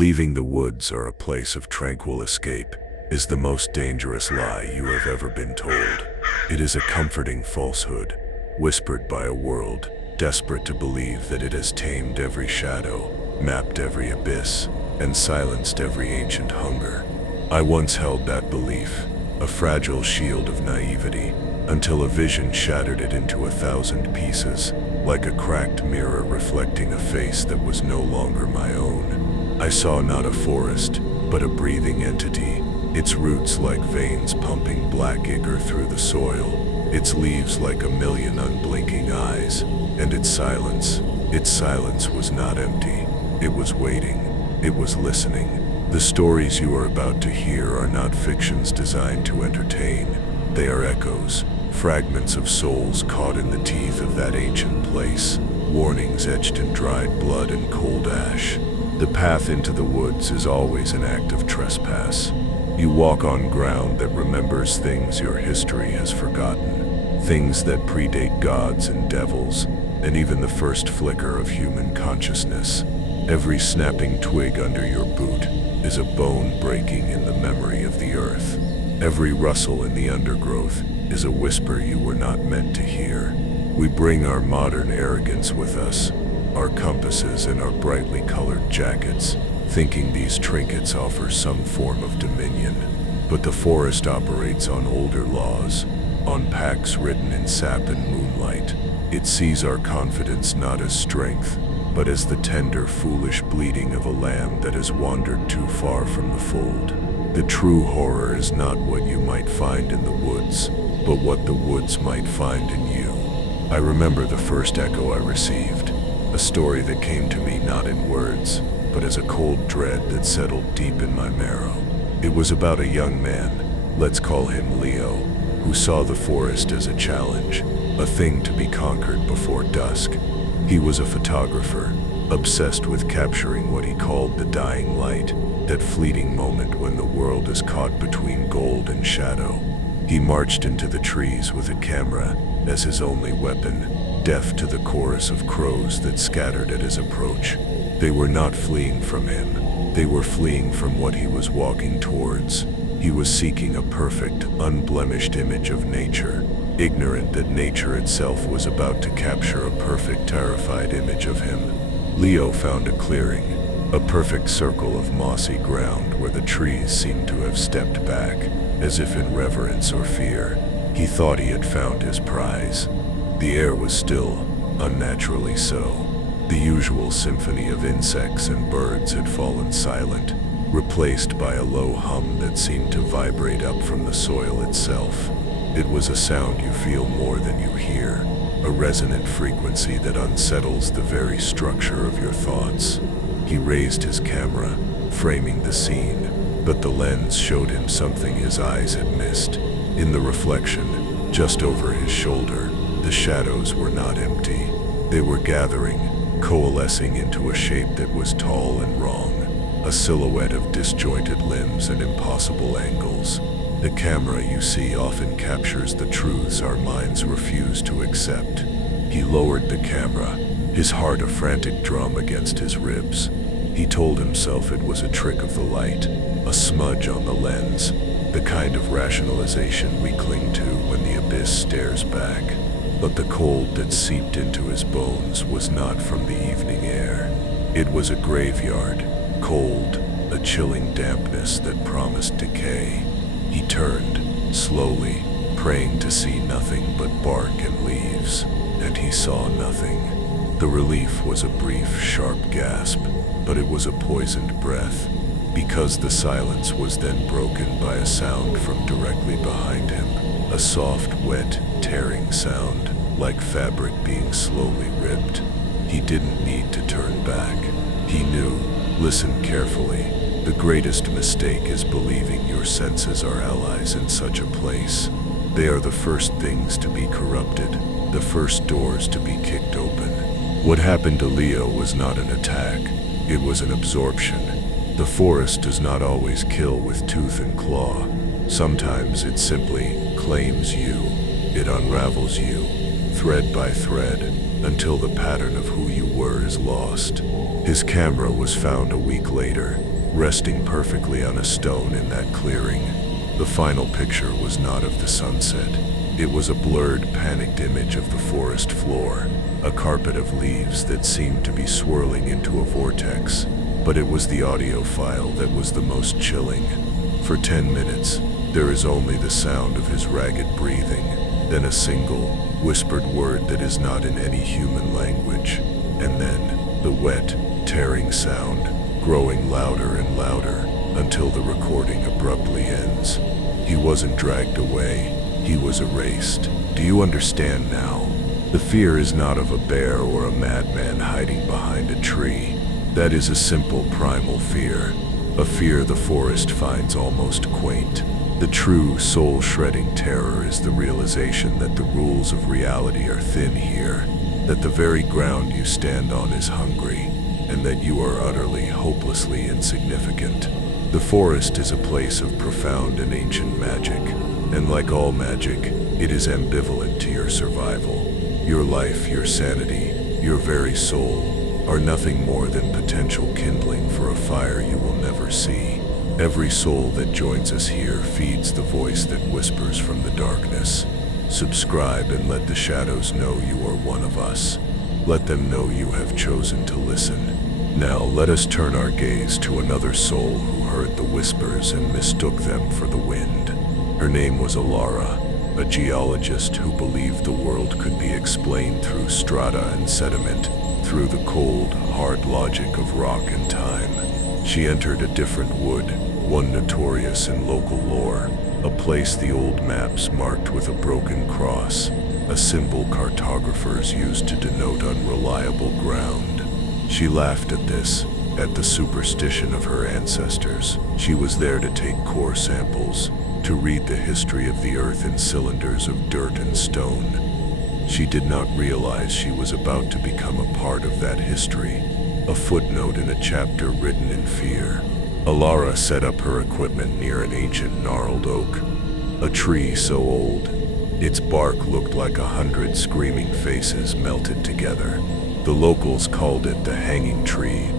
Believing the woods are a place of tranquil escape is the most dangerous lie you have ever been told. It is a comforting falsehood, whispered by a world desperate to believe that it has tamed every shadow, mapped every abyss, and silenced every ancient hunger. I once held that belief, a fragile shield of naivety, until a vision shattered it into 1,000 pieces, like a cracked mirror reflecting a face that was no longer my own. I saw not a forest, but a breathing entity, its roots like veins pumping black ichor through the soil, its leaves like a million unblinking eyes, and its silence was not empty. It was waiting, it was listening. The stories you are about to hear are not fictions designed to entertain. They are echoes, fragments of souls caught in the teeth of that ancient place, warnings etched in dried blood and cold ash. The path into the woods is always an act of trespass. You walk on ground that remembers things your history has forgotten, things that predate gods and devils, and even the first flicker of human consciousness. Every snapping twig under your boot is a bone breaking in the memory of the earth. Every rustle in the undergrowth is a whisper you were not meant to hear. We bring our modern arrogance with us, our compasses and our brightly colored jackets, thinking these trinkets offer some form of dominion. But the forest operates on older laws, on pacts written in sap and moonlight. It sees our confidence not as strength, but as the tender, foolish bleating of a lamb that has wandered too far from the fold. The true horror is not what you might find in the woods, but what the woods might find in you. I remember the first echo I received, a story that came to me not in words, but as a cold dread that settled deep in my marrow. It was about a young man, let's call him Leo, who saw the forest as a challenge, a thing to be conquered before dusk. He was a photographer, obsessed with capturing what he called the dying light, that fleeting moment when the world is caught between gold and shadow. He marched into the trees with a camera as his only weapon, deaf to the chorus of crows that scattered at his approach. They were not fleeing from him. They were fleeing from what he was walking towards. He was seeking a perfect, unblemished image of nature, ignorant that nature itself was about to capture a perfect, terrified image of him. Leo found a clearing, a perfect circle of mossy ground where the trees seemed to have stepped back, as if in reverence or fear. He thought he had found his prize. The air was still, unnaturally so. The usual symphony of insects and birds had fallen silent, replaced by a low hum that seemed to vibrate up from the soil itself. It was a sound you feel more than you hear, a resonant frequency that unsettles the very structure of your thoughts. He raised his camera, framing the scene, but the lens showed him something his eyes had missed. In the reflection, just over his shoulder, the shadows were not empty. They were gathering, coalescing into a shape that was tall and wrong, a silhouette of disjointed limbs and impossible angles. The camera, you see, often captures the truths our minds refuse to accept. He lowered the camera, his heart a frantic drum against his ribs. He told himself it was a trick of the light, a smudge on the lens, the kind of rationalization we cling to when the abyss stares back. But the cold that seeped into his bones was not from the evening air. It was a graveyard, cold, a chilling dampness that promised decay. He turned, slowly, praying to see nothing but bark and leaves, and he saw nothing. The relief was a brief, sharp gasp, but it was a poisoned breath, because the silence was then broken by a sound from directly behind him, a soft, wet, tearing sound, like fabric being slowly ripped. He didn't need to turn back. He knew, listen carefully, the greatest mistake is believing your senses are allies in such a place. They are the first things to be corrupted, the first doors to be kicked open. What happened to Leo was not an attack, it was an absorption. The forest does not always kill with tooth and claw. Sometimes it simply claims you. It unravels you, thread by thread, until the pattern of who you were is lost. His camera was found a week later, resting perfectly on a stone in that clearing. The final picture was not of the sunset. It was a blurred, panicked image of the forest floor, a carpet of leaves that seemed to be swirling into a vortex. But it was the audio file that was the most chilling. For 10 minutes, there is only the sound of his ragged breathing, then a single, whispered word that is not in any human language, and then the wet, tearing sound, growing louder and louder, until the recording abruptly ends. He wasn't dragged away, he was erased. Do you understand now? The fear is not of a bear or a madman hiding behind a tree. That is a simple primal fear, a fear the forest finds almost quaint. The true soul-shredding terror is the realization that the rules of reality are thin here, that the very ground you stand on is hungry, and that you are utterly, hopelessly insignificant. The forest is a place of profound and ancient magic, and like all magic, it is ambivalent to your survival. Your life, your sanity, your very soul are nothing more than potential kindling for a fire you will never see. Every soul that joins us here feeds the voice that whispers from the darkness. Subscribe and let the shadows know you are one of us. Let them know you have chosen to listen. Now let us turn our gaze to another soul who heard the whispers and mistook them for the wind. Her name was Elara, a geologist who believed the world could be explained through strata and sediment, through the cold, hard logic of rock and time. She entered a different wood, one notorious in local lore, a place the old maps marked with a broken cross, a symbol cartographers used to denote unreliable ground. She laughed at this, at the superstition of her ancestors. She was there to take core samples, to read the history of the earth in cylinders of dirt and stone. She did not realize she was about to become a part of that history, a footnote in a chapter written in fear. Elara set up her equipment near an ancient gnarled oak, a tree so old, its bark looked like 100 screaming faces melted together. The locals called it the hanging tree,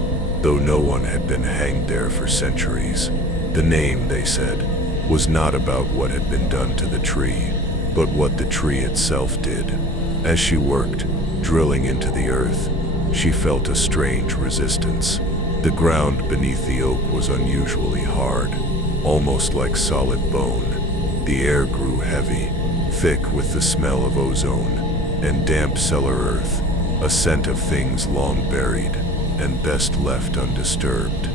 though no one had been hanged there for centuries. The name, they said, was not about what had been done to the tree, but what the tree itself did. As she worked, drilling into the earth, she felt a strange resistance. The ground beneath the oak was unusually hard, almost like solid bone. The air grew heavy, thick with the smell of ozone and damp cellar earth, a scent of things long buried and best left undisturbed.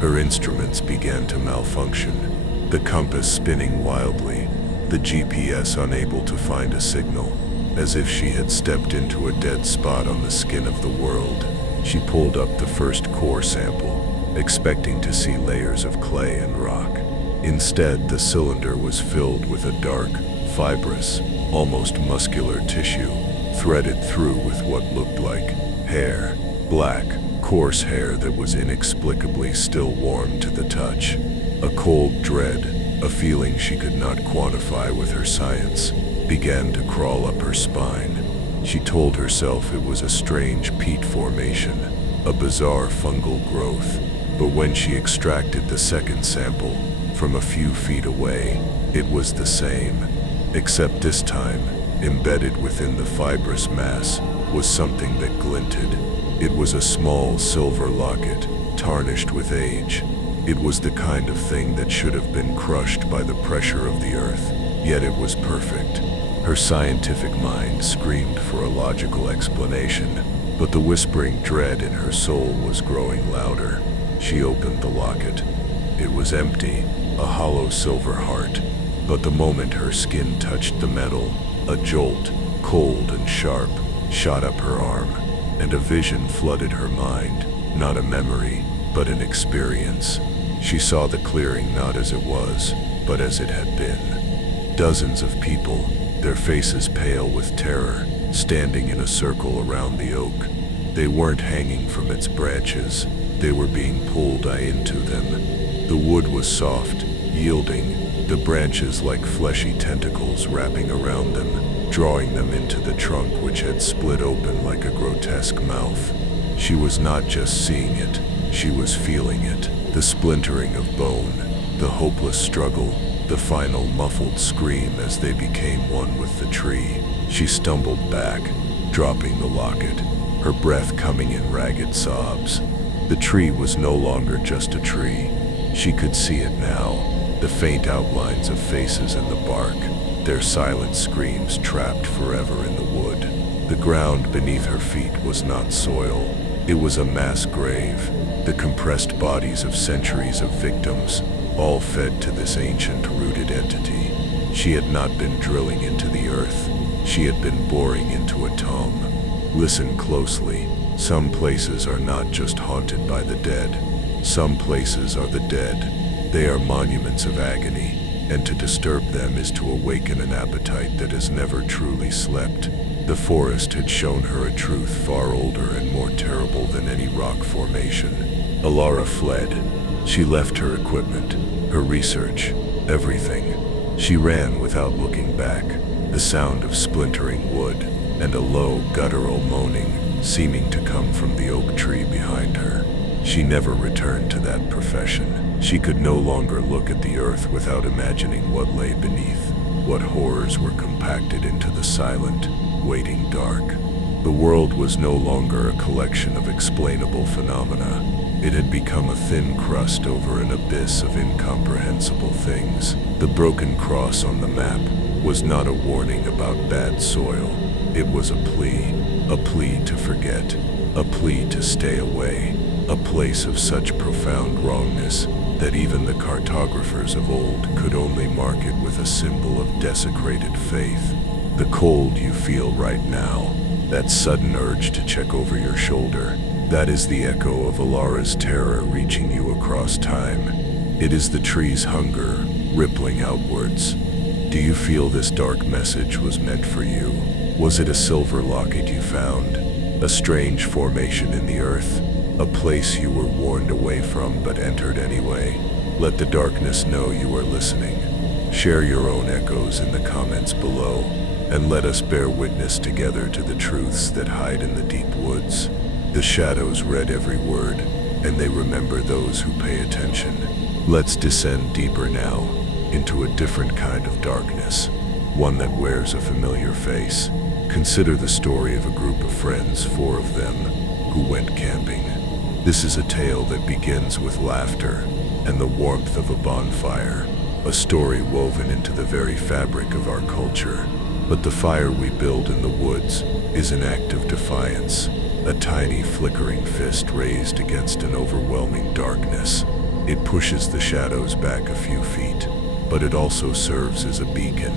Her instruments began to malfunction, the compass spinning wildly, the GPS unable to find a signal. As if she had stepped into a dead spot on the skin of the world. She pulled up the first core sample, expecting to see layers of clay and rock. Instead, the cylinder was filled with a dark, fibrous, almost muscular tissue, threaded through with what looked like hair, black, coarse hair that was inexplicably still warm to the touch. A cold dread, a feeling she could not quantify with her science, began to crawl up her spine. She told herself it was a strange peat formation, a bizarre fungal growth. But when she extracted the second sample, from a few feet away, it was the same. Except this time, embedded within the fibrous mass, was something that glinted. It was a small silver locket, tarnished with age. It was the kind of thing that should have been crushed by the pressure of the earth, yet it was perfect. Her scientific mind screamed for a logical explanation, but the whispering dread in her soul was growing louder. She opened the locket. It was empty, a hollow silver heart, but the moment her skin touched the metal, a jolt, cold and sharp, shot up her arm, and a vision flooded her mind, not a memory, but an experience. She saw the clearing not as it was, but as it had been. Dozens of people, their faces pale with terror, standing in a circle around the oak. They weren't hanging from its branches, they were being pulled into them. The wood was soft, yielding, the branches like fleshy tentacles wrapping around them, drawing them into the trunk which had split open like a grotesque mouth. She was not just seeing it, she was feeling it. The splintering of bone, the hopeless struggle, the final muffled scream as they became one with the tree. She stumbled back, dropping the locket, her breath coming in ragged sobs. The tree was no longer just a tree. She could see it now, the faint outlines of faces in the bark, their silent screams trapped forever in the wood. The ground beneath her feet was not soil, it was a mass grave, the compressed bodies of centuries of victims, all fed to this ancient rooted entity. She had not been drilling into the earth, she had been boring into a tomb. Listen closely, some places are not just haunted by the dead, some places are the dead. They are monuments of agony, and to disturb them is to awaken an appetite that has never truly slept. The forest had shown her a truth far older and more terrible than any rock formation. Elara fled. She left her equipment, her research, everything. She ran without looking back, the sound of splintering wood, and a low, guttural moaning seeming to come from the oak tree behind her. She never returned to that profession. She could no longer look at the earth without imagining what lay beneath, what horrors were compacted into the silent, waiting dark. The world was no longer a collection of explainable phenomena. It had become a thin crust over an abyss of incomprehensible things. The broken cross on the map was not a warning about bad soil. It was a plea to forget, a plea to stay away, a place of such profound wrongness that even the cartographers of old could only mark it with a symbol of desecrated faith. The cold you feel right now, that sudden urge to check over your shoulder, that is the echo of Elara's terror reaching you across time. It is the tree's hunger, rippling outwards. Do you feel this dark message was meant for you? Was it a silver locket you found? A strange formation in the earth? A place you were warned away from but entered anyway? Let the darkness know you are listening. Share your own echoes in the comments below, and let us bear witness together to the truths that hide in the deep woods. The shadows read every word, and they remember those who pay attention. Let's descend deeper now, into a different kind of darkness, one that wears a familiar face. Consider the story of a group of friends, 4 of them, who went camping. This is a tale that begins with laughter and the warmth of a bonfire, a story woven into the very fabric of our culture. But the fire we build in the woods is an act of defiance, a tiny flickering fist raised against an overwhelming darkness. It pushes the shadows back a few feet, but it also serves as a beacon.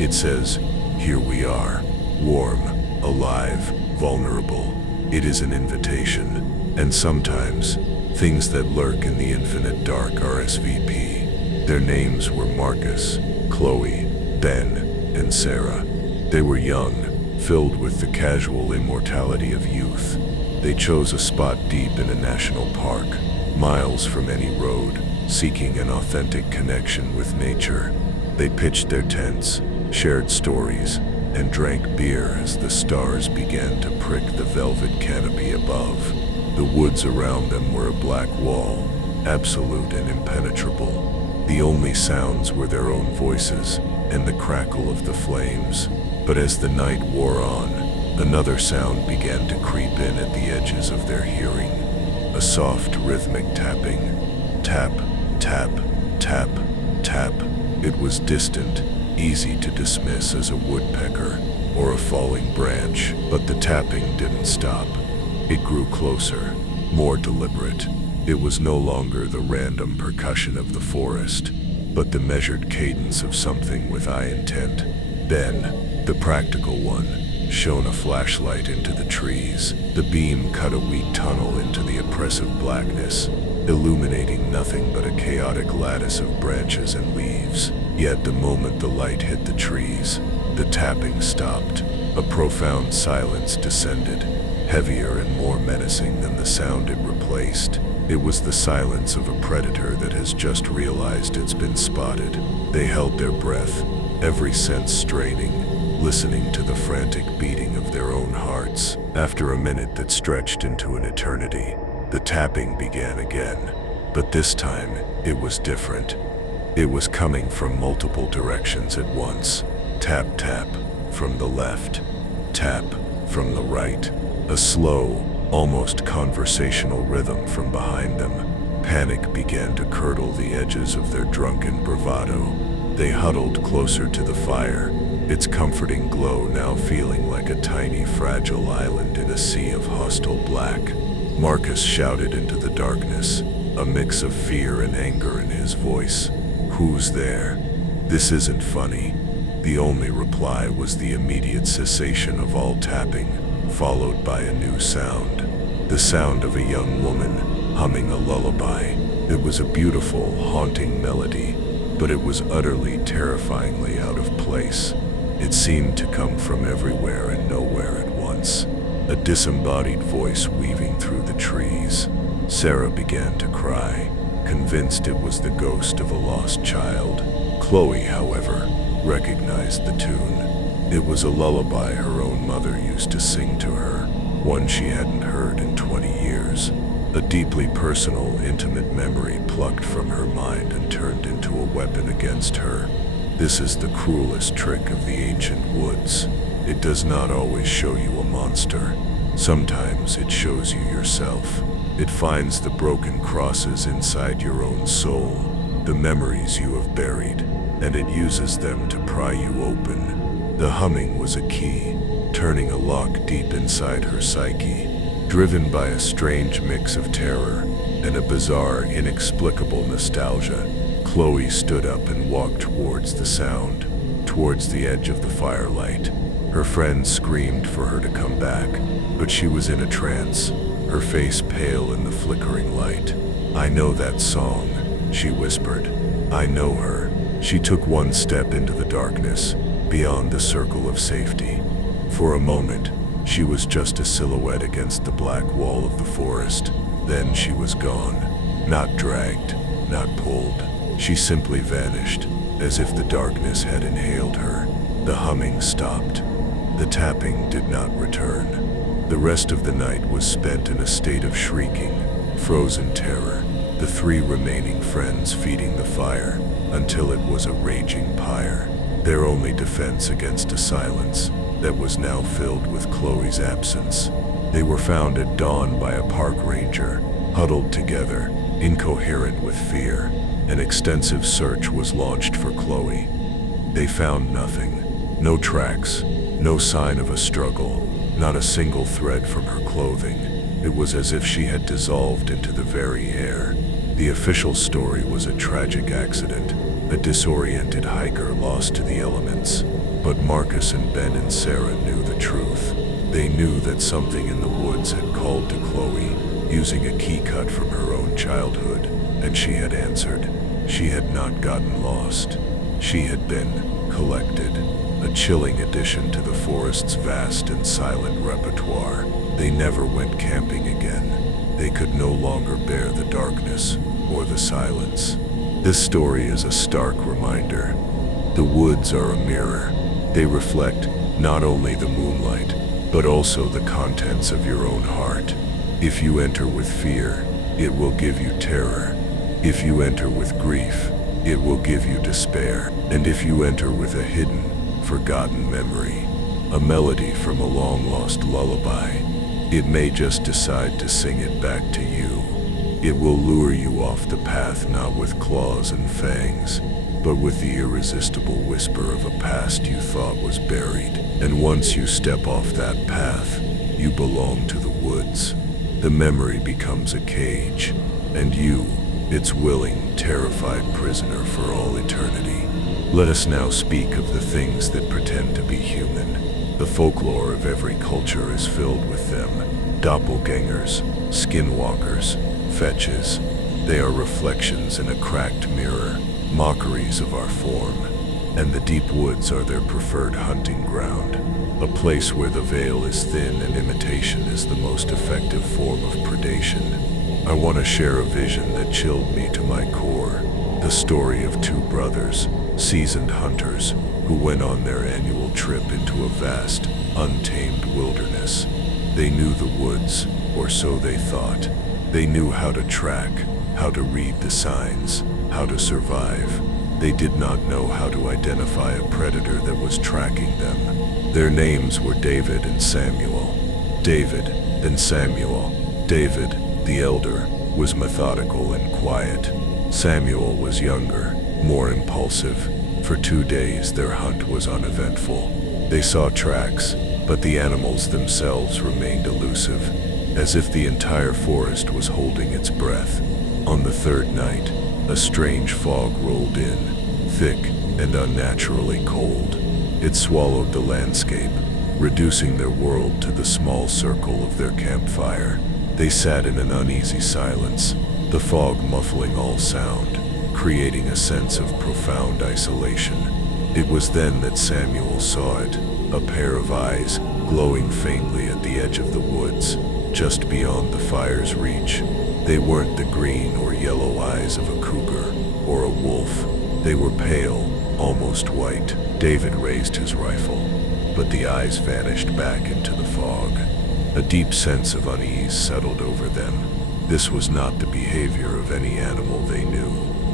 It says, here we are, warm, alive, vulnerable. It is an invitation, and sometimes, things that lurk in the infinite dark are SVP. Their names were Marcus, Chloe, Ben, and Sarah. They were young, filled with the casual immortality of youth. They chose a spot deep in a national park, miles from any road, seeking an authentic connection with nature. They pitched their tents, shared stories, and drank beer as the stars began to prick the velvet canopy above. The woods around them were a black wall, absolute and impenetrable. The only sounds were their own voices and the crackle of the flames. But as the night wore on, another sound began to creep in at the edges of their hearing. A soft, rhythmic tapping. Tap, tap, tap, tap. It was distant, easy to dismiss as a woodpecker or a falling branch, but the tapping didn't stop. It grew closer, more deliberate. It was no longer the random percussion of the forest, but the measured cadence of something with eye intent. Ben, the practical one, shone a flashlight into the trees. The beam cut a weak tunnel into the oppressive blackness, illuminating nothing but a chaotic lattice of branches and leaves. Yet the moment the light hit the trees, the tapping stopped. A profound silence descended, heavier and more menacing than the sound it replaced. It was the silence of a predator that has just realized it's been spotted. They held their breath, every sense straining, listening to the frantic beating of their own hearts. After a minute that stretched into an eternity, the tapping began again. But this time, it was different. It was coming from multiple directions at once. Tap, tap, from the left. Tap, from the right. A slow, almost conversational rhythm from behind them. Panic began to curdle the edges of their drunken bravado. They huddled closer to the fire, its comforting glow now feeling like a tiny, fragile island in a sea of hostile black. Marcus shouted into the darkness, a mix of fear and anger in his voice. "Who's there? This isn't funny." The only reply was the immediate cessation of all tapping, followed by a new sound. The sound of a young woman humming a lullaby. It was a beautiful, haunting melody, but it was utterly, terrifyingly out of place. It seemed to come from everywhere and nowhere at once. A disembodied voice weaving through the trees. Sarah began to cry, convinced it was the ghost of a lost child. Chloe, however, recognized the tune. It was a lullaby her own mother used to sing to her, one she hadn't heard in 20 years. A deeply personal, intimate memory plucked from her mind and turned into a weapon against her. This is the cruelest trick of the ancient woods. It does not always show you a monster. Sometimes it shows you yourself. It finds the broken crosses inside your own soul, the memories you have buried, and it uses them to pry you open. The humming was a key, turning a lock deep inside her psyche. Driven by a strange mix of terror and a bizarre, inexplicable nostalgia, Chloe stood up and walked towards the sound, towards the edge of the firelight. Her friends screamed for her to come back, but she was in a trance, her face pale in the flickering light. "I know that song," she whispered. "I know her." She took one step into the darkness, beyond the circle of safety. For a moment, she was just a silhouette against the black wall of the forest. Then she was gone. Not dragged, not pulled. She simply vanished, as if the darkness had inhaled her. The humming stopped. The tapping did not return. The rest of the night was spent in a state of shrieking, frozen terror, the three remaining friends feeding the fire, until it was a raging pyre, their only defense against a silence that was now filled with Chloe's absence. They were found at dawn by a park ranger, huddled together, incoherent with fear. An extensive search was launched for Chloe. They found nothing. No tracks, no sign of a struggle, not a single thread from her clothing. It was as if she had dissolved into the very air. The official story was a tragic accident, a disoriented hiker lost to the elements. But Marcus and Ben and Sarah knew the truth. They knew that something in the woods had called to Chloe, using a key cut from her own childhood, and she had answered. She had not gotten lost. She had been collected, a chilling addition to the forest's vast and silent repertoire. They never went camping again. They could no longer bear the darkness or the silence. This story is a stark reminder. The woods are a mirror. They reflect not only the moonlight, but also the contents of your own heart. If you enter with fear, it will give you terror. If you enter with grief, it will give you despair. And if you enter with a hidden, forgotten memory, a melody from a long-lost lullaby, it may just decide to sing it back to you. It will lure you off the path not with claws and fangs, but with the irresistible whisper of a past you thought was buried. And once you step off that path, you belong to the woods. The memory becomes a cage, and you, its willing, terrified prisoner for all eternity. Let us now speak of the things that pretend to be human. The folklore of every culture is filled with them. Doppelgangers, skinwalkers, fetches. They are reflections in a cracked mirror, mockeries of our form. And the deep woods are their preferred hunting ground, a place where the veil is thin and imitation is the most effective form of predation. I want to share a vision that chilled me to my core. The story of two brothers, seasoned hunters, who went on their annual trip into a vast, untamed wilderness. They knew the woods, or so they thought. They knew how to track, how to read the signs, how to survive. They did not know how to identify a predator that was tracking them. Their names were David and Samuel. David and Samuel. David, the elder, was methodical and quiet. Samuel was younger, more impulsive. For 2 days their hunt was uneventful. They saw tracks, but the animals themselves remained elusive, as if the entire forest was holding its breath. On the third night, a strange fog rolled in, thick and unnaturally cold. It swallowed the landscape, reducing their world to the small circle of their campfire. They sat in an uneasy silence, the fog muffling all sound, creating a sense of profound isolation. It was then that Samuel saw it, a pair of eyes glowing faintly at the edge of the woods, just beyond the fire's reach. They weren't the green or yellow eyes of a cougar or a wolf. They were pale, almost white. David raised his rifle, but the eyes vanished back into the fog. A deep sense of unease settled over them. This was not the behavior of any animal they knew.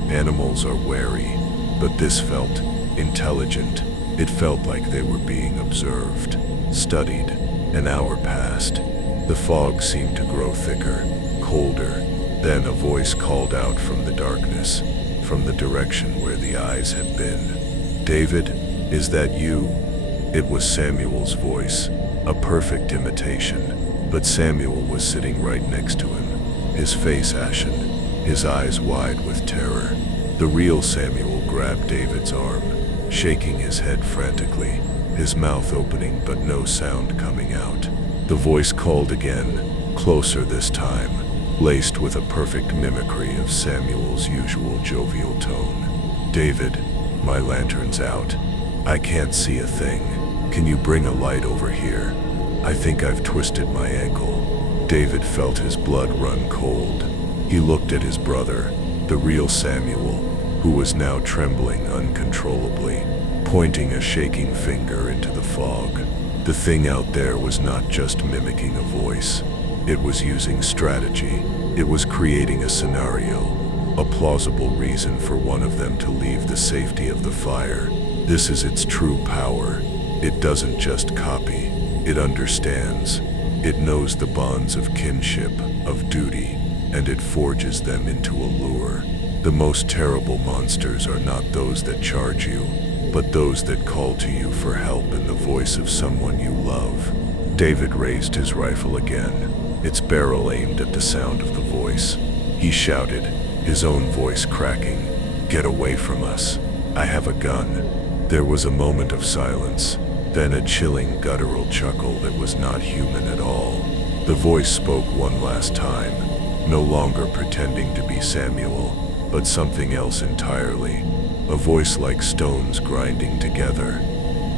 Animals are wary, but this felt intelligent. It felt like they were being observed, studied. An hour passed. The fog seemed to grow thicker, colder. Then a voice called out from the darkness, from the direction where the eyes had been. "David, is that you?" It was Samuel's voice, a perfect imitation, but Samuel was sitting right next to him, his face ashen, his eyes wide with terror. The real Samuel grabbed David's arm, shaking his head frantically, his mouth opening but no sound coming out. The voice called again, closer this time, laced with a perfect mimicry of Samuel's usual jovial tone. "David, my lantern's out. I can't see a thing. Can you bring a light over here? I think I've twisted my ankle." David felt his blood run cold. He looked at his brother, the real Samuel, who was now trembling uncontrollably, pointing a shaking finger into the fog. The thing out there was not just mimicking a voice. It was using strategy. It was creating a scenario, a plausible reason for one of them to leave the safety of the fire. This is its true power. It doesn't just copy, it understands. It knows the bonds of kinship, of duty, and it forges them into a lure. The most terrible monsters are not those that charge you, but those that call to you for help in the voice of someone you love. David raised his rifle again, its barrel aimed at the sound of the voice. He shouted, his own voice cracking, "Get away from us. I have a gun." There was a moment of silence, then a chilling guttural chuckle that was not human at all. The voice spoke one last time, no longer pretending to be Samuel, but something else entirely. A voice like stones grinding together.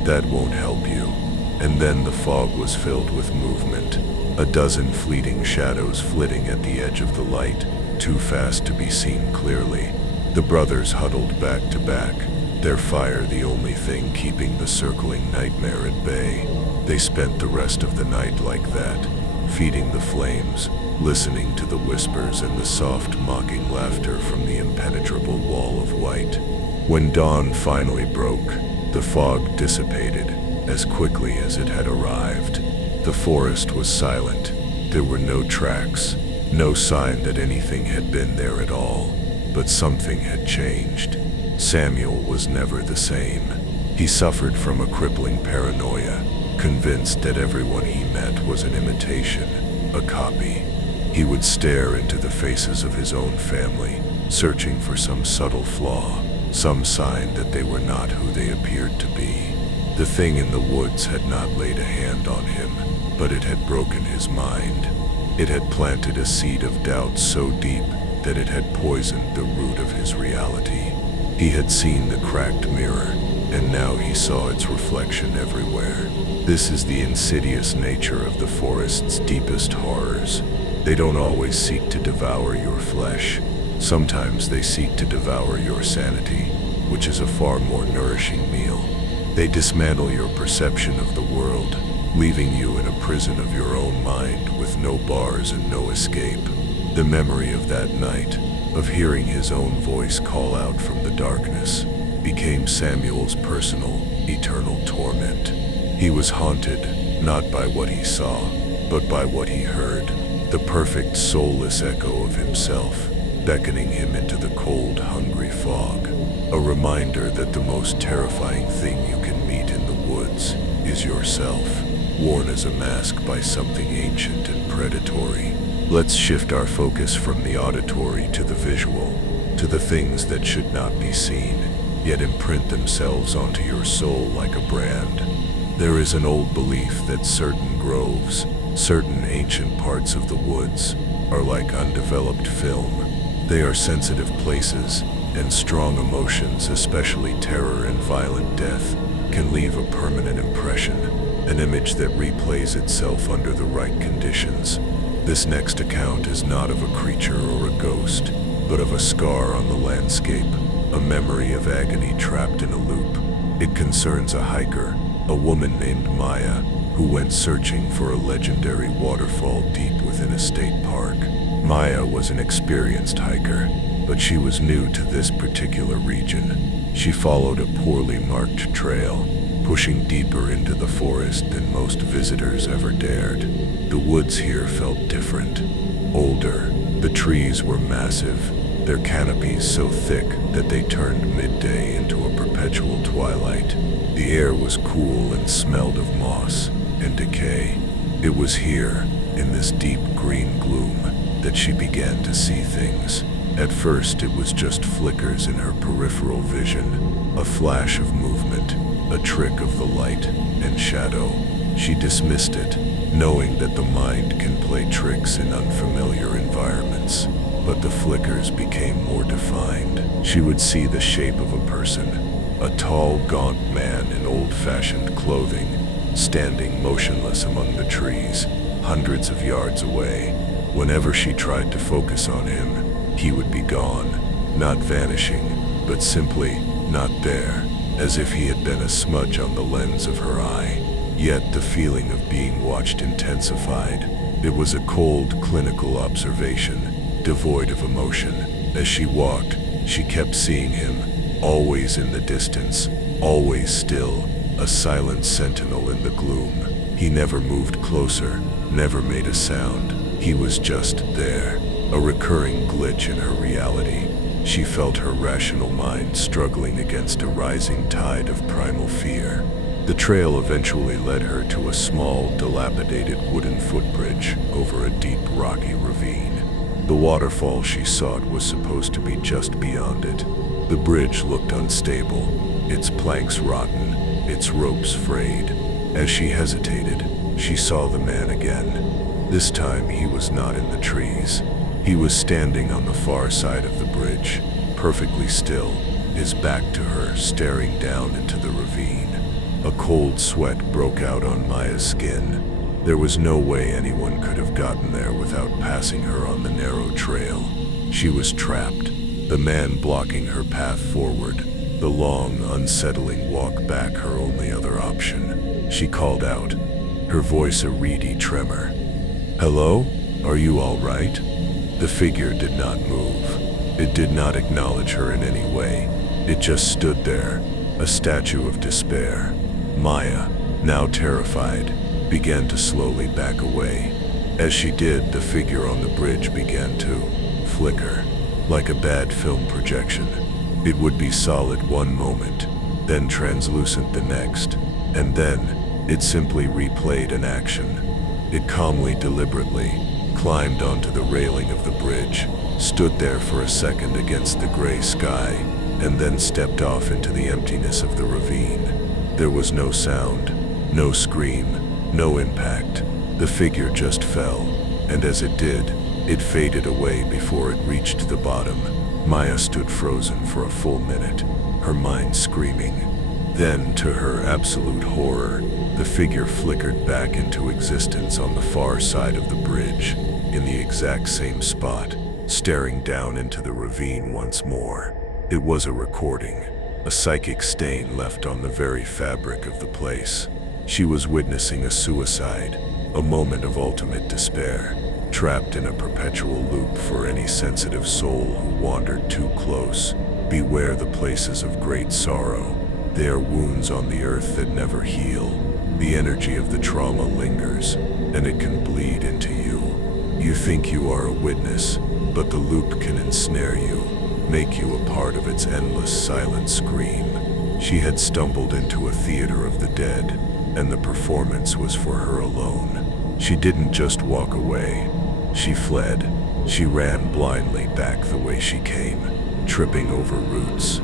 "That won't help you." And then the fog was filled with movement, a dozen fleeting shadows flitting at the edge of the light, too fast to be seen clearly. The brothers huddled back to back, their fire the only thing keeping the circling nightmare at bay. They spent the rest of the night like that, feeding the flames, listening to the whispers and the soft mocking laughter from the impenetrable wall of white. When dawn finally broke, the fog dissipated as quickly as it had arrived. The forest was silent. There were no tracks, no sign that anything had been there at all. But something had changed. Samuel was never the same. He suffered from a crippling paranoia, convinced that everyone he met was an imitation, a copy. He would stare into the faces of his own family, searching for some subtle flaw, some sign that they were not who they appeared to be. The thing in the woods had not laid a hand on him, but it had broken his mind. It had planted a seed of doubt so deep that it had poisoned the root of his reality. He had seen the cracked mirror, and now he saw its reflection everywhere. This is the insidious nature of the forest's deepest horrors. They don't always seek to devour your flesh. Sometimes they seek to devour your sanity, which is a far more nourishing meal. They dismantle your perception of the world, leaving you in a prison of your own mind with no bars and no escape. The memory of that night, of hearing his own voice call out from the darkness, became Samuel's personal, eternal torment. He was haunted, not by what he saw, but by what he heard, the perfect soulless echo of himself, beckoning him into the cold, hungry fog. A reminder that the most terrifying thing you can meet in the woods is yourself, worn as a mask by something ancient and predatory. Let's shift our focus from the auditory to the visual, to the things that should not be seen, yet imprint themselves onto your soul like a brand. There is an old belief that certain groves, certain ancient parts of the woods, are like undeveloped film. They are sensitive places, and strong emotions, especially terror and violent death, can leave a permanent impression, an image that replays itself under the right conditions. This next account is not of a creature or a ghost, but of a scar on the landscape, a memory of agony trapped in a loop. It concerns a hiker, a woman named Maya, who went searching for a legendary waterfall deep within a state park. Maya was an experienced hiker, but she was new to this particular region. She followed a poorly marked trail, pushing deeper into the forest than most visitors ever dared. The woods here felt different, older. The trees were massive, their canopies so thick that they turned midday into a perpetual twilight. The air was cool and smelled of moss and decay. It was here, in this deep green gloom, that she began to see things. At first, it was just flickers in her peripheral vision, a flash of movement, a trick of the light and shadow. She dismissed it, knowing that the mind can play tricks in unfamiliar environments. But the flickers became more defined. She would see the shape of a person, a tall, gaunt man in old-fashioned clothing, standing motionless among the trees, hundreds of yards away. Whenever she tried to focus on him, he would be gone, not vanishing, but simply not there, as if he had been a smudge on the lens of her eye. Yet the feeling of being watched intensified. It was a cold, clinical observation, devoid of emotion. As she walked, she kept seeing him, always in the distance, always still, a silent sentinel in the gloom. He never moved closer, never made a sound. He was just there, a recurring glitch in her reality. She felt her rational mind struggling against a rising tide of primal fear. The trail eventually led her to a small, dilapidated wooden footbridge over a deep, rocky ravine. The waterfall she sought was supposed to be just beyond it. The bridge looked unstable, its planks rotten, its ropes frayed. As she hesitated, she saw the man again. This time he was not in the trees. He was standing on the far side of the bridge, perfectly still, his back to her, staring down into the ravine. A cold sweat broke out on Maya's skin. There was no way anyone could have gotten there without passing her on the narrow trail. She was trapped, the man blocking her path forward, the long, unsettling walk back her only other option. She called out, her voice a reedy tremor. "Hello? Are you all right?" The figure did not move. It did not acknowledge her in any way. It just stood there, a statue of despair. Maya, now terrified, began to slowly back away. As she did, the figure on the bridge began to flicker, like a bad film projection. It would be solid one moment, then translucent the next, and then it simply replayed an action. It calmly, deliberately climbed onto the railing of the bridge, stood there for a second against the gray sky, and then stepped off into the emptiness of the ravine. There was no sound, no scream, no impact. The figure just fell, and as it did, it faded away before it reached the bottom. Maya stood frozen for a full minute, her mind screaming. Then, to her absolute horror, the figure flickered back into existence on the far side of the bridge. in the exact same spot, staring down into the ravine once more. It was a recording, a psychic stain left on the very fabric of the place. She was witnessing a suicide, a moment of ultimate despair, trapped in a perpetual loop for any sensitive soul who wandered too close. Beware the places of great sorrow. They are wounds on the earth that never heal. The energy of the trauma lingers, and it can bleed into you. You think you are a witness, but the loop can ensnare you, make you a part of its endless silent scream. She had stumbled into a theater of the dead, and the performance was for her alone. She didn't just walk away. She fled. She ran blindly back the way she came, tripping over roots,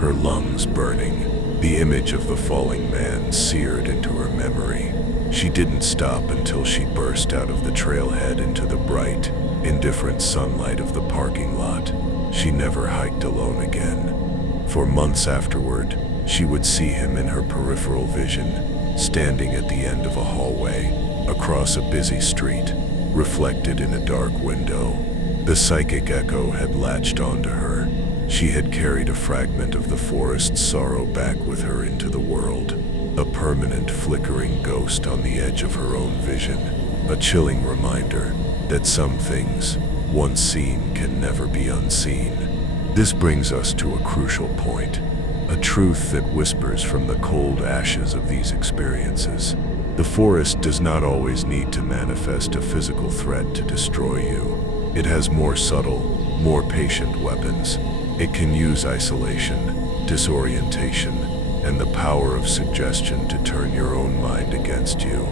her lungs burning, the image of the falling man seared into her memory. She didn't stop until she burst out of the trailhead into the bright, indifferent sunlight of the parking lot. She never hiked alone again. For months afterward, she would see him in her peripheral vision, standing at the end of a hallway, across a busy street, reflected in a dark window. The psychic echo had latched onto her. She had carried a fragment of the forest's sorrow back with her into the world, a permanent flickering ghost on the edge of her own vision, a chilling reminder that some things, once seen, can never be unseen. This brings us to a crucial point, a truth that whispers from the cold ashes of these experiences. The forest does not always need to manifest a physical threat to destroy you. It has more subtle, more patient weapons. It can use isolation, disorientation, and the power of suggestion to turn your own mind against you.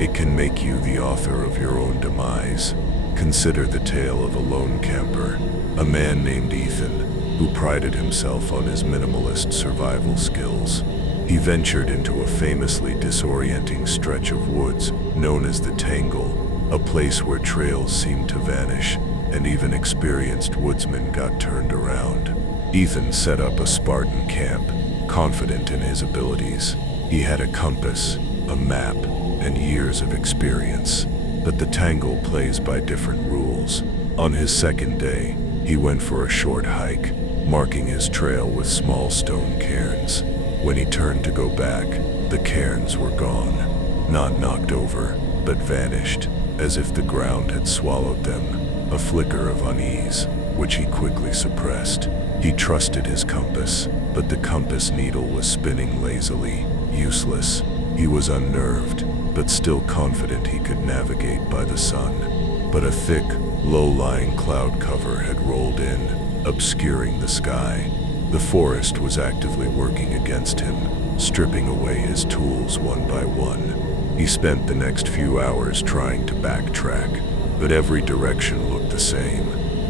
It can make you the author of your own demise. Consider the tale of a lone camper, a man named Ethan, who prided himself on his minimalist survival skills. He ventured into a famously disorienting stretch of woods known as the Tangle, a place where trails seemed to vanish, and even experienced woodsmen got turned around. Ethan set up a Spartan camp, confident in his abilities. He had a compass, a map, and years of experience. But the Tangle plays by different rules. On his second day, he went for a short hike, marking his trail with small stone cairns. When he turned to go back, the cairns were gone. Not knocked over, but vanished, as if the ground had swallowed them. A flicker of unease, which he quickly suppressed. He trusted his compass, but the compass needle was spinning lazily, useless. He was unnerved, but still confident he could navigate by the sun. But a thick, low-lying cloud cover had rolled in, obscuring the sky. The forest was actively working against him, stripping away his tools one by one. He spent the next few hours trying to backtrack, but every direction looked the same.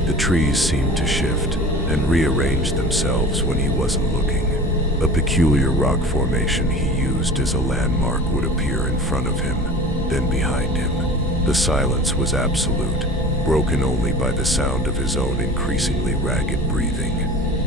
The trees seemed to shift and rearrange themselves when he wasn't looking. A peculiar rock formation he used as a landmark would appear in front of him, then behind him. The silence was absolute, broken only by the sound of his own increasingly ragged breathing.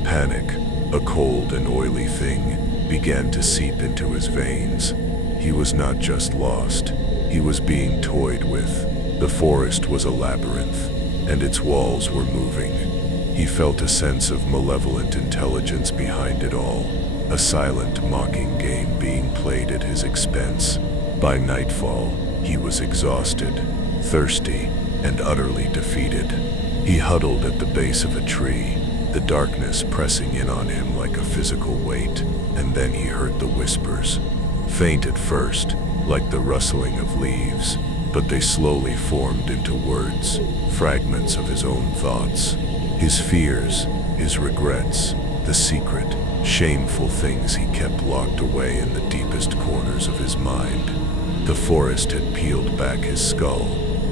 Panic, a cold and oily thing, began to seep into his veins. He was not just lost, he was being toyed with. The forest was a labyrinth, and its walls were moving. He felt a sense of malevolent intelligence behind it all, a silent, mocking game being played at his expense. By nightfall, he was exhausted, thirsty, and utterly defeated. He huddled at the base of a tree, the darkness pressing in on him like a physical weight, and then he heard the whispers. Faint at first, like the rustling of leaves, but they slowly formed into words, fragments of his own thoughts. His fears, his regrets, the secret, shameful things he kept locked away in the deepest corners of his mind. The forest had peeled back his skull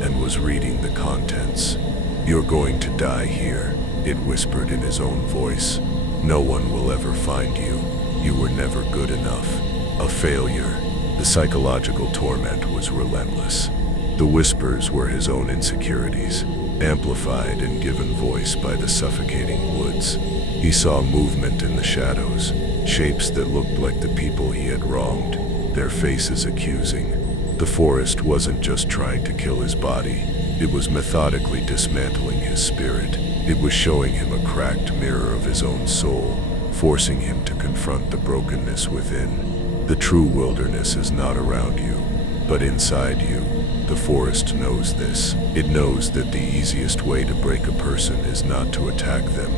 and was reading the contents. "You're going to die here," it whispered in his own voice. "No one will ever find you. You were never good enough. A failure." The psychological torment was relentless. The whispers were his own insecurities, amplified and given voice by the suffocating woods. He saw movement in the shadows, shapes that looked like the people he had wronged, their faces accusing. The forest wasn't just trying to kill his body, It was methodically dismantling his spirit. It was showing him a cracked mirror of his own soul, forcing him to confront the brokenness within. The true wilderness is not around you, but inside you. The forest knows this. It knows that the easiest way to break a person is not to attack them,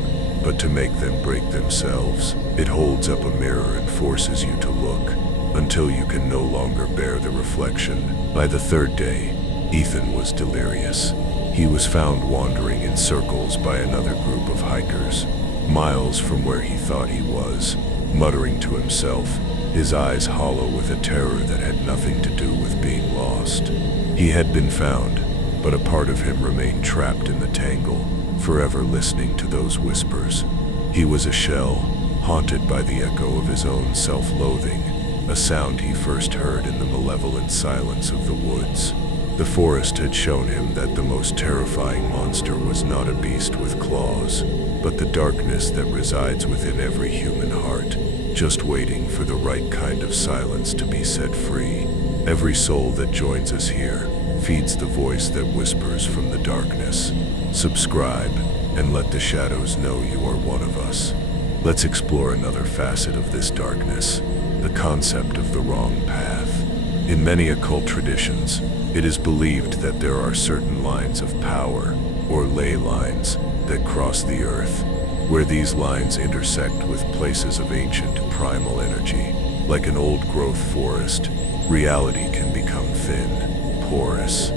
but to make them break themselves. It holds up a mirror and forces you to look, until you can no longer bear the reflection. By the third day, Ethan was delirious. He was found wandering in circles by another group of hikers, miles from where he thought he was, muttering to himself, his eyes hollow with a terror that had nothing to do with being lost. He had been found, but a part of him remained trapped in the tangle, forever listening to those whispers. He was a shell, haunted by the echo of his own self-loathing, a sound he first heard in the malevolent silence of the woods. The forest had shown him that the most terrifying monster was not a beast with claws, but the darkness that resides within every human heart, just waiting for the right kind of silence to be set free. Every soul that joins us here feeds the voice that whispers from the darkness. Subscribe, and let the shadows know you are one of us. Let's explore another facet of this darkness, the concept of the wrong path. In many occult traditions, it is believed that there are certain lines of power, or ley lines, that cross the earth. Where these lines intersect with places of ancient primal energy, like an old-growth forest, reality can become thin, porous.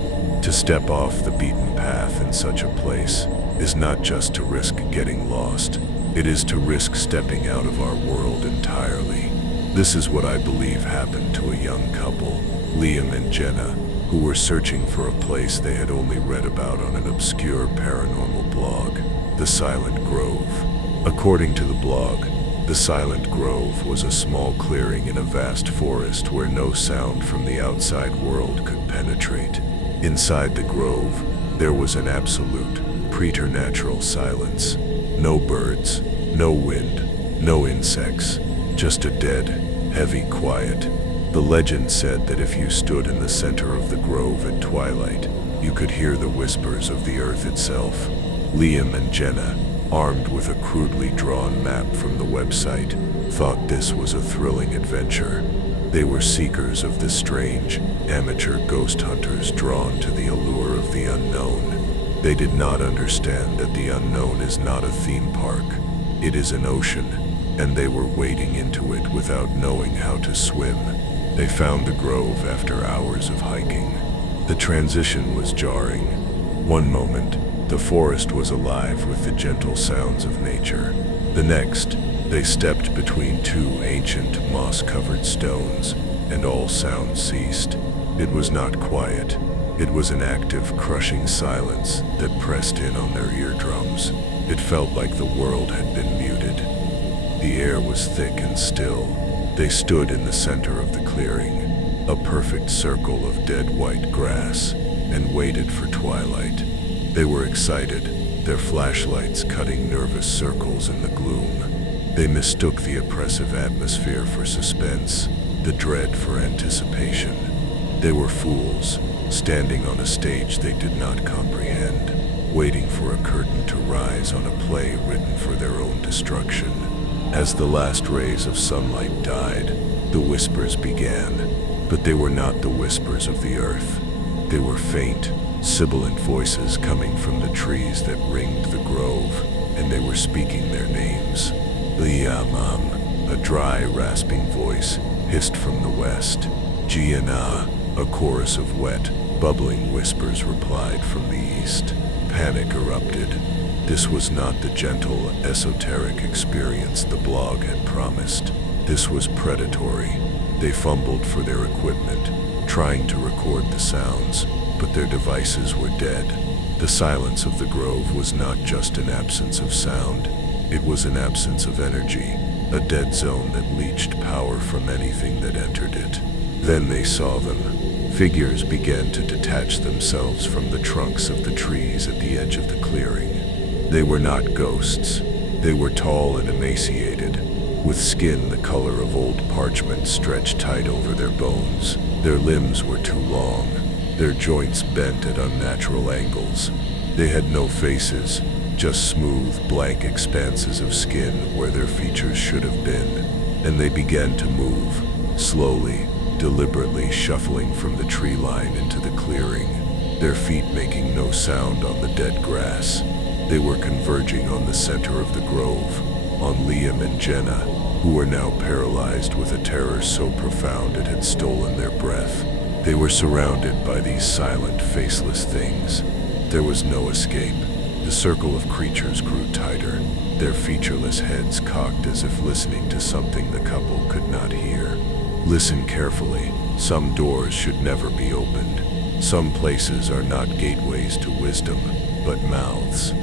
To step off the beaten path in such a place is not just to risk getting lost, it is to risk stepping out of our world entirely. This is what I believe happened to a young couple, Liam and Jenna, who were searching for a place they had only read about on an obscure paranormal blog, The Silent Grove. According to the blog, the Silent Grove was a small clearing in a vast forest where no sound from the outside world could penetrate. Inside the grove, there was an absolute, preternatural silence. No birds, no wind, no insects, just a dead, heavy quiet. The legend said that if you stood in the center of the grove at twilight, you could hear the whispers of the earth itself. Liam and Jenna, armed with a crudely drawn map from the website, thought this was a thrilling adventure. They were seekers of the strange, amateur ghost hunters drawn to the allure of the unknown. They did not understand that the unknown is not a theme park. It is an ocean, and they were wading into it without knowing how to swim. They found the grove after hours of hiking. The transition was jarring. One moment, the forest was alive with the gentle sounds of nature. The next, they stepped between two ancient moss-covered stones, and all sound ceased. It was not quiet. It was an active, crushing silence that pressed in on their eardrums. It felt like the world had been muted. The air was thick and still. They stood in the center of the clearing, a perfect circle of dead white grass, and waited for twilight. They were excited, their flashlights cutting nervous circles in the gloom. They mistook the oppressive atmosphere for suspense, the dread for anticipation. They were fools, standing on a stage they did not comprehend, waiting for a curtain to rise on a play written for their own destruction. As the last rays of sunlight died, the whispers began, but they were not the whispers of the earth. They were faint, sibilant voices coming from the trees that ringed the grove, and they were speaking their names. Liam, a dry, rasping voice, hissed from the west. Jenna, a chorus of wet, bubbling whispers replied from the east. Panic erupted. This was not the gentle, esoteric experience the blog had promised. This was predatory. They fumbled for their equipment, trying to record the sounds, but their devices were dead. The silence of the grove was not just an absence of sound, it was an absence of energy, a dead zone that leached power from anything that entered it. Then they saw them. Figures began to detach themselves from the trunks of the trees at the edge of the clearing. They were not ghosts. They were tall and emaciated, with skin the color of old parchment stretched tight over their bones. Their limbs were too long, their joints bent at unnatural angles. They had no faces, just smooth, blank expanses of skin where their features should have been. And they began to move, slowly, deliberately shuffling from the tree line into the clearing, their feet making no sound on the dead grass. They were converging on the center of the grove, on Liam and Jenna, who were now paralyzed with a terror so profound it had stolen their breath. They were surrounded by these silent, faceless things. There was no escape. The circle of creatures grew tighter, their featureless heads cocked as if listening to something the couple could not hear. Listen carefully. Some doors should never be opened. Some places are not gateways to wisdom, but mouths.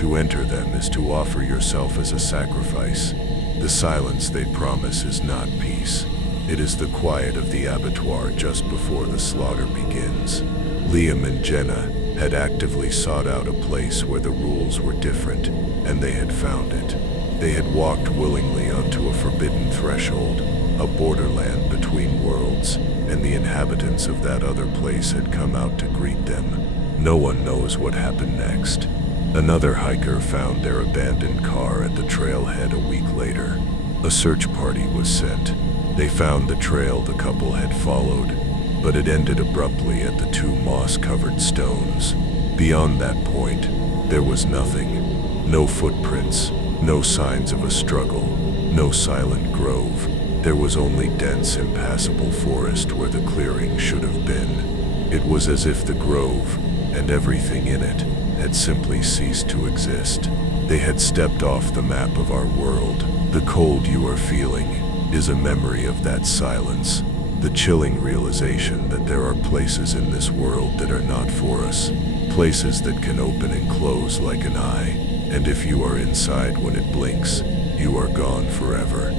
To enter them is to offer yourself as a sacrifice. The silence they promise is not peace. It is the quiet of the abattoir just before the slaughter begins. Liam and Jenna had actively sought out a place where the rules were different, and they had found it. They had walked willingly onto a forbidden threshold, a borderland between worlds, and the inhabitants of that other place had come out to greet them. No one knows what happened next. Another hiker found their abandoned car at the trailhead a week later. A search party was sent. They found the trail the couple had followed, but it ended abruptly at the two moss-covered stones. Beyond that point, there was nothing. No footprints, no signs of a struggle, no silent grove. There was only dense, impassable forest where the clearing should have been. It was as if the grove, and everything in it, had simply ceased to exist. They had stepped off the map of our world. The cold you are feeling is a memory of that silence, the chilling realization that there are places in this world that are not for us, places that can open and close like an eye, and if you are inside when it blinks, you are gone forever.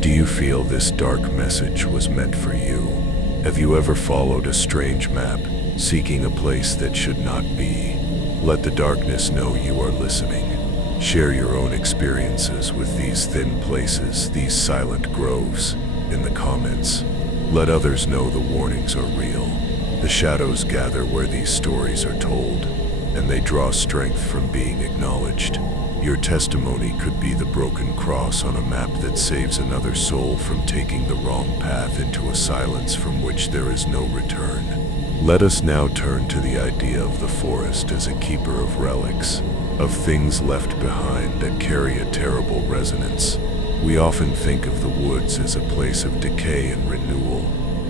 Do you feel this dark message was meant for you? Have you ever followed a strange map, seeking a place that should not be? Let the darkness know you are listening. Share your own experiences with these thin places, these silent groves, in the comments. Let others know the warnings are real. The shadows gather where these stories are told, and they draw strength from being acknowledged. Your testimony could be the broken cross on a map that saves another soul from taking the wrong path into a silence from which there is no return. Let us now turn to the idea of the forest as a keeper of relics, of things left behind that carry a terrible resonance. We often think of the woods as a place of decay and renewal,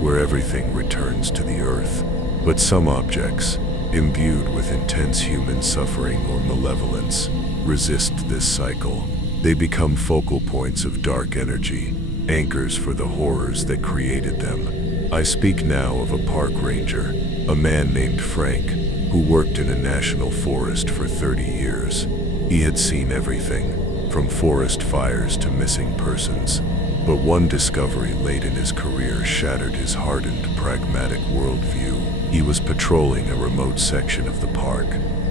where everything returns to the earth. But some objects, imbued with intense human suffering or malevolence, resist this cycle. They become focal points of dark energy, anchors for the horrors that created them. I speak now of a park ranger, a man named Frank, who worked in a national forest for 30 years. He had seen everything, from forest fires to missing persons. But one discovery late in his career shattered his hardened, pragmatic worldview. He was patrolling a remote section of the park,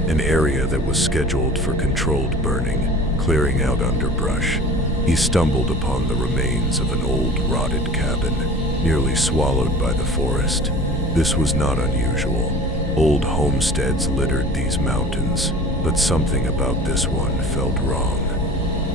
an area that was scheduled for controlled burning, clearing out underbrush. He stumbled upon the remains of an old, rotted cabin, nearly swallowed by the forest. This was not unusual. Old homesteads littered these mountains, but something about this one felt wrong.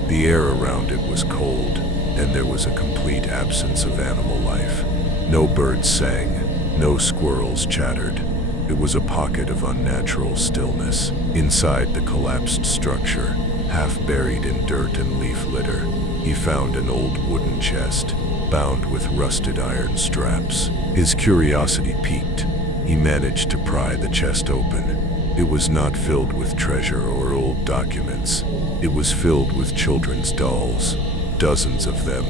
The air around it was cold, and there was a complete absence of animal life. No birds sang, no squirrels chattered. It was a pocket of unnatural stillness. Inside the collapsed structure, half buried in dirt and leaf litter, he found an old wooden chest, bound with rusted iron straps. His curiosity piqued. He managed to pry the chest open. It was not filled with treasure or old documents. It was filled with children's dolls, dozens of them,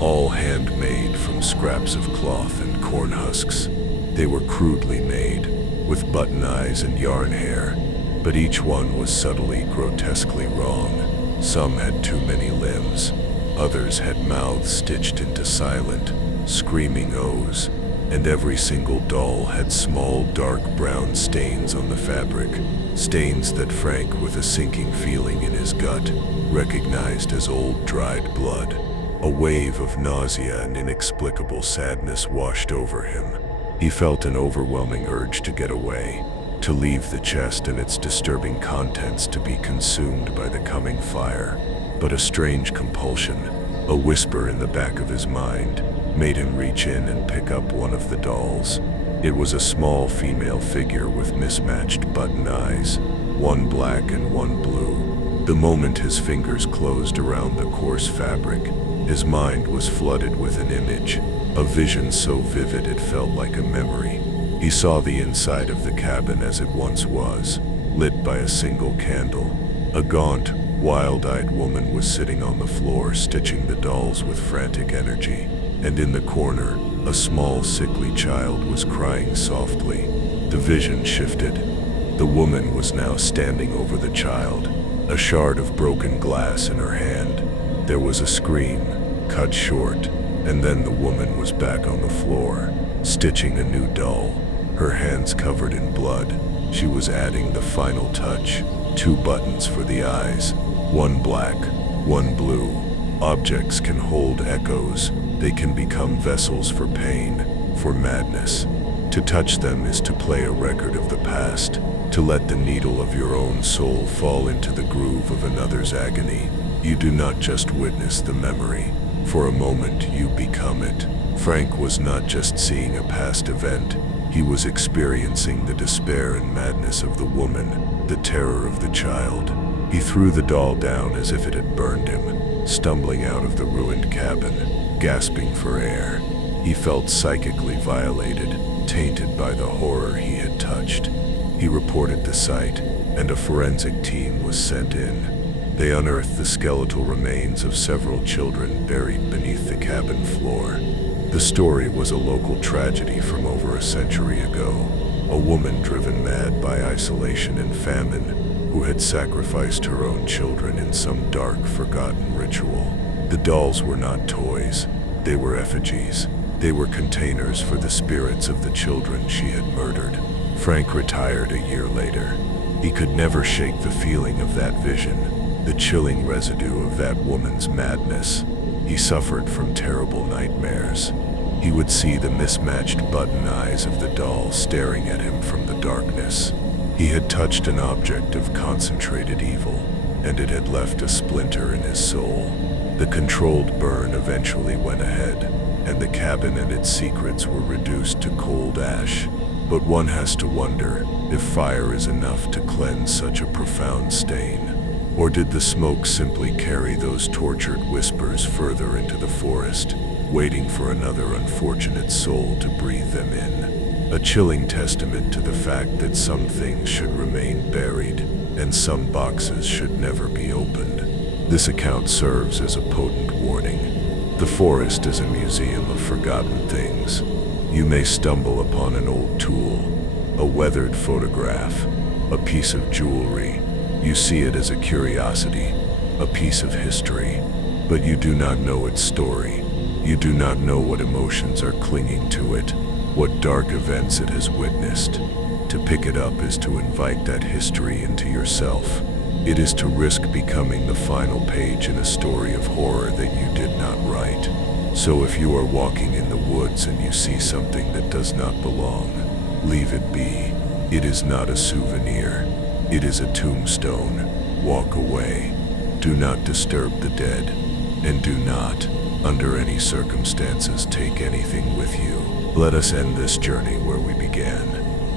all handmade from scraps of cloth and corn husks. They were crudely made, with button eyes and yarn hair, but each one was subtly, grotesquely wrong. Some had too many limbs. Others had mouths stitched into silent, screaming O's, and every single doll had small, dark brown stains on the fabric, stains that Frank, with a sinking feeling in his gut, recognized as old, dried blood. A wave of nausea and inexplicable sadness washed over him. He felt an overwhelming urge to get away, to leave the chest and its disturbing contents to be consumed by the coming fire. But a strange compulsion, a whisper in the back of his mind, made him reach in and pick up one of the dolls. It was a small female figure with mismatched button eyes, one black and one blue. The moment his fingers closed around the coarse fabric, his mind was flooded with an image, a vision so vivid it felt like a memory. He saw the inside of the cabin as it once was, lit by a single candle. A gaunt, wild-eyed woman was sitting on the floor stitching the dolls with frantic energy, and in the corner, a small sickly child was crying softly. The vision shifted. The woman was now standing over the child, a shard of broken glass in her hand. There was a scream, cut short, and then the woman was back on the floor, stitching a new doll, her hands covered in blood. She was adding the final touch, 2 buttons for the eyes, one black, one blue. Objects can hold echoes. They can become vessels for pain, for madness. To touch them is to play a record of the past, to let the needle of your own soul fall into the groove of another's agony. You do not just witness the memory. For a moment, you become it. Frank was not just seeing a past event. He was experiencing the despair and madness of the woman, the terror of the child. He threw the doll down as if it had burned him, stumbling out of the ruined cabin, gasping for air. He felt psychically violated, tainted by the horror he had touched. He reported the sight, and a forensic team was sent in. They unearthed the skeletal remains of several children buried beneath the cabin floor. The story was a local tragedy from over a century ago. A woman driven mad by isolation and famine, who had sacrificed her own children in some dark, forgotten ritual. The dolls were not toys. They were effigies. They were containers for the spirits of the children she had murdered. Frank retired a year later. He could never shake the feeling of that vision, the chilling residue of that woman's madness. He suffered from terrible nightmares. He would see the mismatched button eyes of the doll staring at him from the darkness. He had touched an object of concentrated evil, and it had left a splinter in his soul. The controlled burn eventually went ahead, and the cabin and its secrets were reduced to cold ash. But one has to wonder if fire is enough to cleanse such a profound stain. Or did the smoke simply carry those tortured whispers further into the forest, waiting for another unfortunate soul to breathe them in? A chilling testament to the fact that some things should remain buried, and some boxes should never be opened. This account serves as a potent warning. The forest is a museum of forgotten things. You may stumble upon an old tool, a weathered photograph, a piece of jewelry. You see it as a curiosity, a piece of history, but you do not know its story. You do not know what emotions are clinging to it, what dark events it has witnessed. To pick it up is to invite that history into yourself. It is to risk becoming the final page in a story of horror that you did not write. So if you are walking in the woods and you see something that does not belong, leave it be. It is not a souvenir. It is a tombstone. Walk away. Do not disturb the dead. And do not, under any circumstances, take anything with you. Let us end this journey where we began,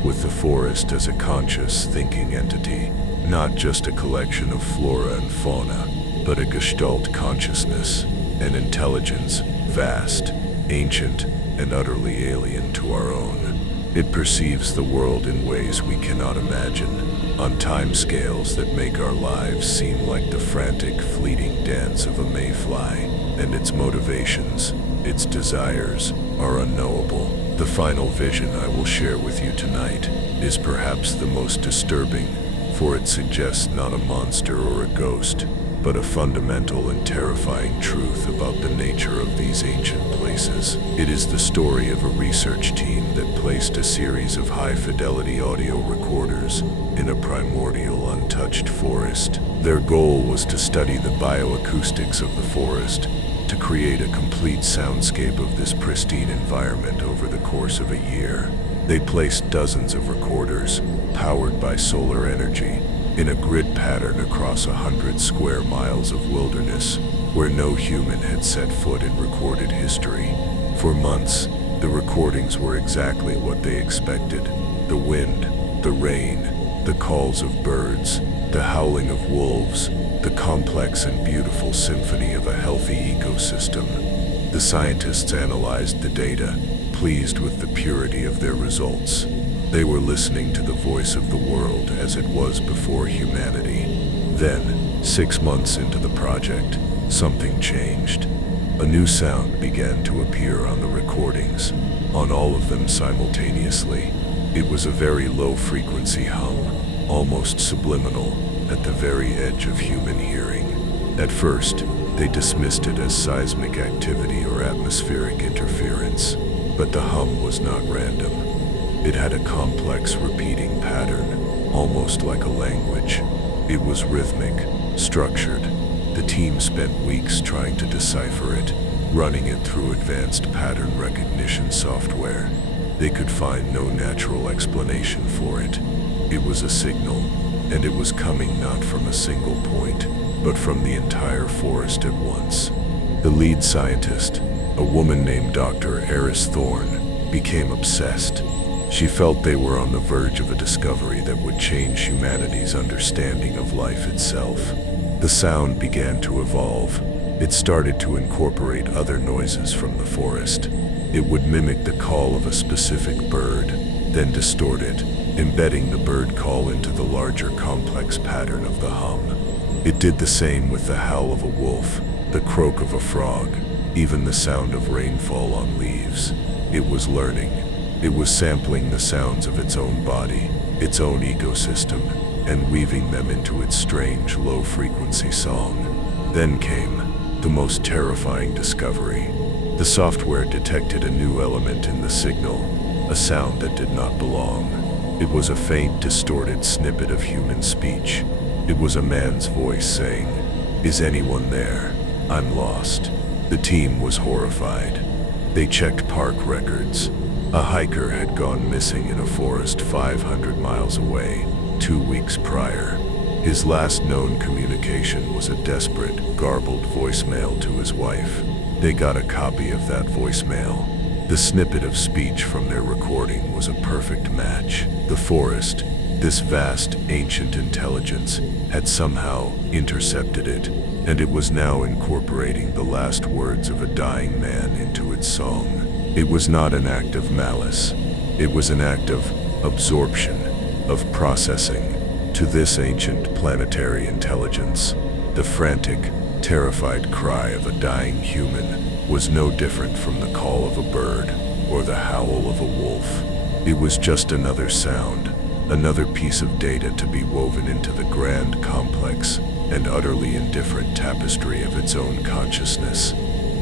with the forest as a conscious, thinking entity, not just a collection of flora and fauna, but a gestalt consciousness, an intelligence, vast, ancient, and utterly alien to our own. It perceives the world in ways we cannot imagine, on timescales that make our lives seem like the frantic, fleeting dance of a mayfly, and its motivations, its desires, are unknowable. The final vision I will share with you tonight is perhaps the most disturbing, for it suggests not a monster or a ghost, but a fundamental and terrifying truth about the nature of these ancient places. It is the story of a research team that placed a series of high-fidelity audio recorders in a primordial, untouched forest. Their goal was to study the bioacoustics of the forest, to create a complete soundscape of this pristine environment over the course of a year. They placed dozens of recorders, powered by solar energy, in a grid pattern across 100 square miles of wilderness where no human had set foot in recorded history. For months, the recordings were exactly what they expected. The wind, the rain, the calls of birds, the howling of wolves, the complex and beautiful symphony of a healthy ecosystem. The scientists analyzed the data, pleased with the purity of their results. They were listening to the voice of the world as it was before humanity. Then, 6 months into the project, something changed. A new sound began to appear on the recordings, on all of them simultaneously. It was a very low-frequency hum, almost subliminal, at the very edge of human hearing. At first, they dismissed it as seismic activity or atmospheric interference, but the hum was not random. It had a complex repeating pattern, almost like a language. It was rhythmic, structured. The team spent weeks trying to decipher it, running it through advanced pattern recognition software. They could find no natural explanation for it. It was a signal, and it was coming not from a single point, but from the entire forest at once. The lead scientist, a woman named Dr. Eris Thorne, became obsessed. She felt they were on the verge of a discovery that would change humanity's understanding of life itself. The sound began to evolve. It started to incorporate other noises from the forest. It would mimic the call of a specific bird, then distort it, embedding the bird call into the larger complex pattern of the hum. It did the same with the howl of a wolf, the croak of a frog, even the sound of rainfall on leaves. It was learning. It was sampling the sounds of its own body, its own ecosystem, and weaving them into its strange low-frequency song. Then came the most terrifying discovery. The software detected a new element in the signal, a sound that did not belong. It was a faint, distorted snippet of human speech. It was a man's voice saying, "Is anyone there? I'm lost." The team was horrified. They checked park records. A hiker had gone missing in a forest 500 miles away, 2 weeks prior. His last known communication was a desperate, garbled voicemail to his wife. They got a copy of that voicemail. The snippet of speech from their recording was a perfect match. The forest, this vast, ancient intelligence, had somehow intercepted it, and it was now incorporating the last words of a dying man into its song. It was not an act of malice. It was an act of absorption, of processing. To this ancient planetary intelligence, the frantic, terrified cry of a dying human was no different from the call of a bird or the howl of a wolf. It was just another sound, another piece of data to be woven into the grand, complex, and utterly indifferent tapestry of its own consciousness.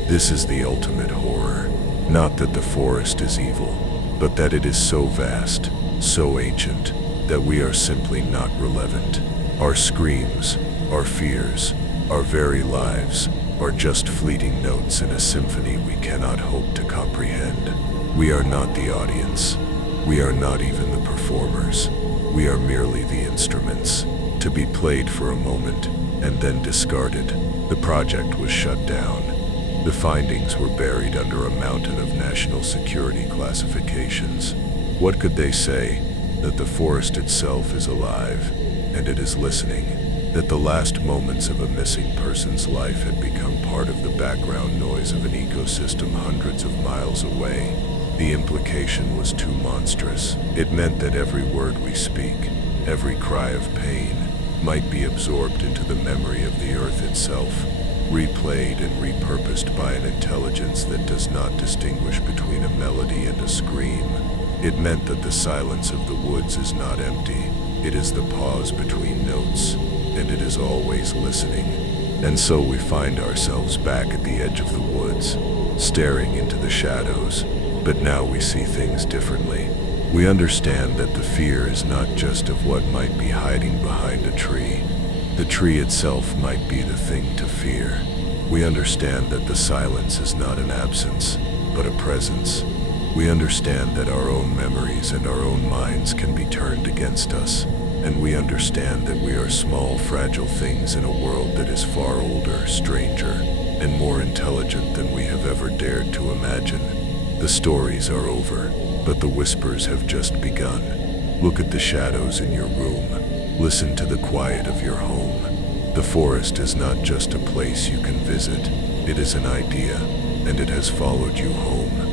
This is the ultimate horror. Not that the forest is evil, but that it is so vast, so ancient, that we are simply not relevant. Our screams, our fears, our very lives are just fleeting notes in a symphony we cannot hope to comprehend. We are not the audience. We are not even the performers. We are merely the instruments, to be played for a moment and then discarded. The project was shut down. The findings were buried under a mountain of national security classifications. What could they say? That the forest itself is alive, and it is listening. That the last moments of a missing person's life had become part of the background noise of an ecosystem hundreds of miles away. The implication was too monstrous. It meant that every word we speak, every cry of pain, might be absorbed into the memory of the earth itself, replayed and repurposed by an intelligence that does not distinguish between a melody and a scream. It meant that the silence of the woods is not empty. It is the pause between notes, and it is always listening. And so we find ourselves back at the edge of the woods, staring into the shadows, but now we see things differently. We understand that the fear is not just of what might be hiding behind a tree. The tree itself might be the thing to fear. We understand that the silence is not an absence, but a presence. We understand that our own memories and our own minds can be turned against us, and we understand that we are small, fragile things in a world that is far older, stranger, and more intelligent than we have ever dared to imagine. The stories are over, but the whispers have just begun. Look at the shadows in your room. Listen to the quiet of your home. The forest is not just a place you can visit. It is an idea, and it has followed you home.